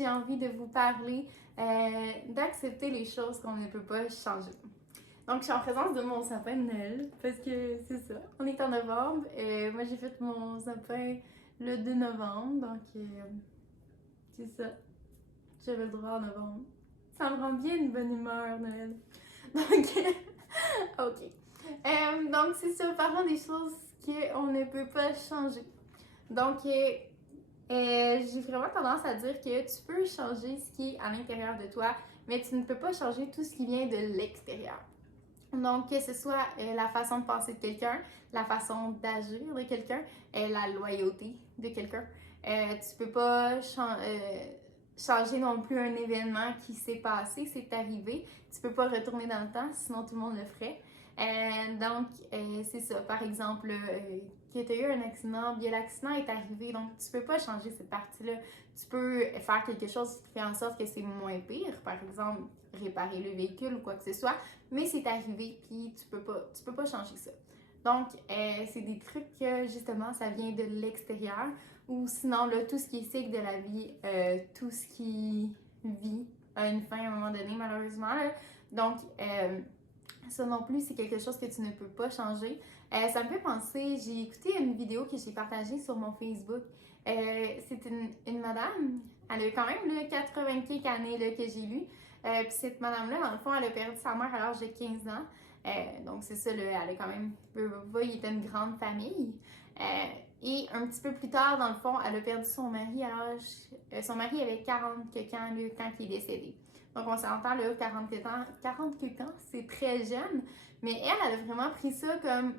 j'ai envie de vous parler d'accepter les choses qu'on ne peut pas changer. Donc, je suis en présence de mon sapin de Noël parce que c'est ça, on est en novembre. Moi, j'ai fait mon sapin le 2 novembre, donc c'est ça, j'avais le droit en novembre. Ça me rend bien une bonne humeur, Noël. Donc, ok. Donc, c'est ça, parlons des choses qu'on ne peut pas changer. Donc, j'ai vraiment tendance à dire que tu peux changer ce qui est à l'intérieur de toi, mais tu ne peux pas changer tout ce qui vient de l'extérieur. Donc, que ce soit la façon de penser de quelqu'un, la façon d'agir de quelqu'un, la loyauté de quelqu'un. Tu peux pas changer non plus un événement qui s'est passé, c'est arrivé. Tu peux pas retourner dans le temps, sinon tout le monde le ferait. Donc, c'est ça. Par exemple, que tu as eu un accident, bien l'accident est arrivé, donc tu peux pas changer cette partie-là. Tu peux faire quelque chose qui fait en sorte que c'est moins pire, par exemple, réparer le véhicule ou quoi que ce soit, mais c'est arrivé, puis tu peux pas changer ça. Donc, c'est des trucs que, justement, ça vient de l'extérieur, ou sinon, là, tout ce qui est cycle de la vie, tout ce qui vit a une fin à un moment donné, malheureusement, là. Donc, ça non plus, c'est quelque chose que tu ne peux pas changer. Ça me fait penser, j'ai écouté une vidéo que j'ai partagée sur mon Facebook. C'est une madame, elle a quand même là, 80 quelques années là, que j'ai lu. Puis cette madame-là, dans le fond, elle a perdu sa mère à l'âge de 15 ans. Donc c'est ça, là, elle a quand même, il était une grande famille. Et un petit peu plus tard, dans le fond, elle a perdu son mari à l'âge... son mari avait 40 quelques ans là, quand il est décédé. Donc, on s'entend, là, 40 quelques ans, c'est très jeune. Mais elle a vraiment pris ça comme,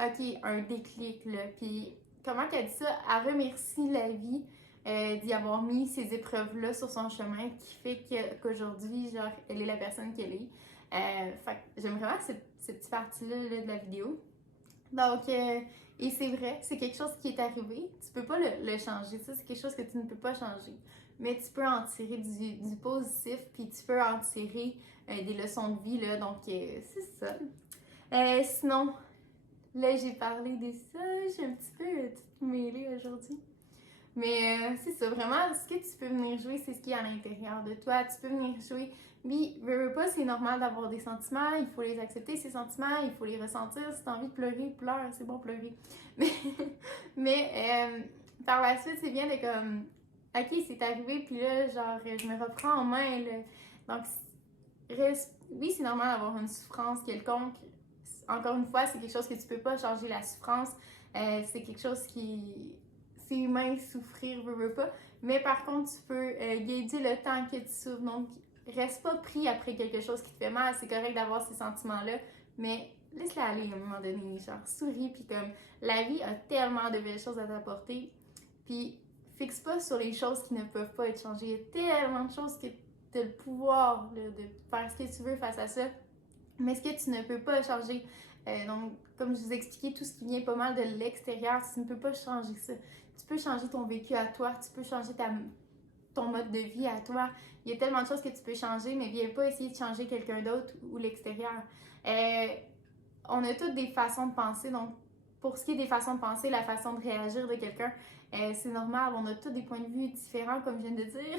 OK, un déclic, là. Puis, comment qu'elle dit ça? Elle remercie la vie d'y avoir mis ces épreuves-là sur son chemin qui fait qu'aujourd'hui, genre, elle est la personne qu'elle est. Fait que j'aime vraiment cette petite partie-là là, de la vidéo. Donc, et c'est vrai, c'est quelque chose qui est arrivé. Tu peux pas le changer. Ça, c'est quelque chose que tu ne peux pas changer. Mais tu peux en tirer du positif, puis tu peux en tirer des leçons de vie, là. Donc, c'est ça. Sinon, là, j'ai parlé de ça. Je suis un petit peu mêlée aujourd'hui. Mais c'est ça, vraiment, ce que tu peux venir jouer, c'est ce qui est à l'intérieur de toi. Tu peux venir jouer. Oui, veux pas, c'est normal d'avoir des sentiments, il faut les accepter, ces sentiments, il faut les ressentir. Si t'as envie de pleurer, pleure, c'est bon pleurer. Mais par la suite, c'est bien de comme, ok, c'est arrivé, puis là, genre, je me reprends en main, là. Donc, oui, c'est normal d'avoir une souffrance quelconque. Encore une fois, c'est quelque chose que tu peux pas changer la souffrance. C'est quelque chose qui c'est humain, souffrir, veux pas. Mais par contre, tu peux guider le temps que tu souffres. Donc, reste pas pris après quelque chose qui te fait mal. C'est correct d'avoir ces sentiments-là, mais laisse-la aller à un moment donné. Genre, souris, puis comme, la vie a tellement de belles choses à t'apporter. Puis, fixe pas sur les choses qui ne peuvent pas être changées. Il y a tellement de choses que tu as le pouvoir là, de faire ce que tu veux face à ça. Mais ce que tu ne peux pas changer, donc, comme je vous ai expliqué, tout ce qui vient pas mal de l'extérieur, tu ne peux pas changer ça. Tu peux changer ton vécu à toi, tu peux changer ton mode de vie à toi. Il y a tellement de choses que tu peux changer, mais viens pas essayer de changer quelqu'un d'autre ou l'extérieur. On a toutes des façons de penser, donc pour ce qui est des façons de penser, la façon de réagir de quelqu'un, c'est normal, on a tous des points de vue différents, comme je viens de dire.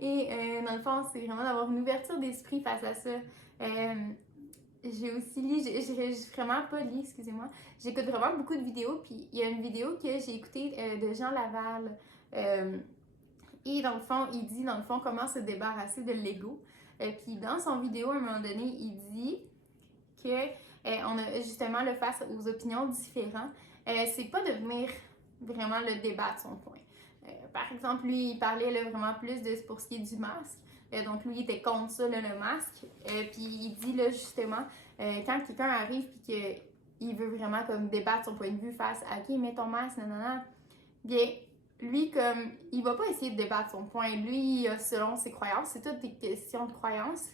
Et dans le fond, c'est vraiment d'avoir une ouverture d'esprit face à ça. J'ai aussi lu, j'ai vraiment pas lu, excusez-moi. J'écoute vraiment beaucoup de vidéos, puis il y a une vidéo que j'ai écoutée de Jean Laval. Et dans le fond, il dit, dans le fond, comment se débarrasser de l'ego. Puis dans son vidéo, à un moment donné, il dit que on a justement le face aux opinions différentes. C'est pas de venir vraiment le débattre son point. Par exemple, lui, il parlait là, vraiment plus de pour ce qui est du masque. Donc, lui, il était contre ça, là, le masque. Puis, il dit, là, justement, quand quelqu'un arrive et qu'il veut vraiment comme débattre son point de vue face à « OK, mets ton masque, nanana », bien, lui, comme, il va pas essayer de débattre son point. Lui, selon ses croyances, c'est toutes des questions de croyances.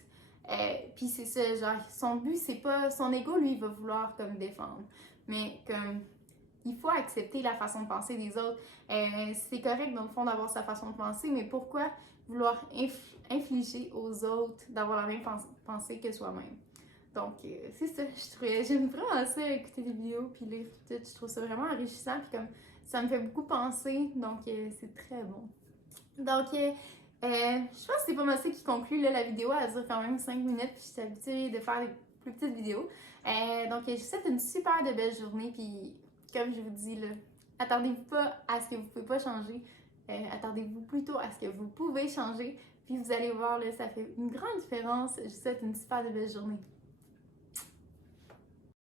Puis, c'est ça, genre, son but, c'est pas... Son ego, lui, il va vouloir, comme, défendre. Mais, comme... Il faut accepter la façon de penser des autres. C'est correct, dans le fond, d'avoir sa façon de penser, mais pourquoi vouloir infliger aux autres d'avoir la même pensée que soi-même? Donc, c'est ça. J'aime vraiment ça, écouter des vidéos puis lire tout. Je trouve ça vraiment enrichissant. Puis comme, ça me fait beaucoup penser. Donc, c'est très bon. Donc, Je pense que c'est pas mal ça qui conclut là, la vidéo. Elle dure quand même 5 minutes, puis je suis habituée de faire des plus petites vidéos. Donc, je vous souhaite une super de belle journée, puis comme je vous dis, là, attendez-vous pas à ce que vous pouvez pas changer. Attendez-vous plutôt à ce que vous pouvez changer, puis vous allez voir, là, ça fait une grande différence. Je vous souhaite une super de belle journée.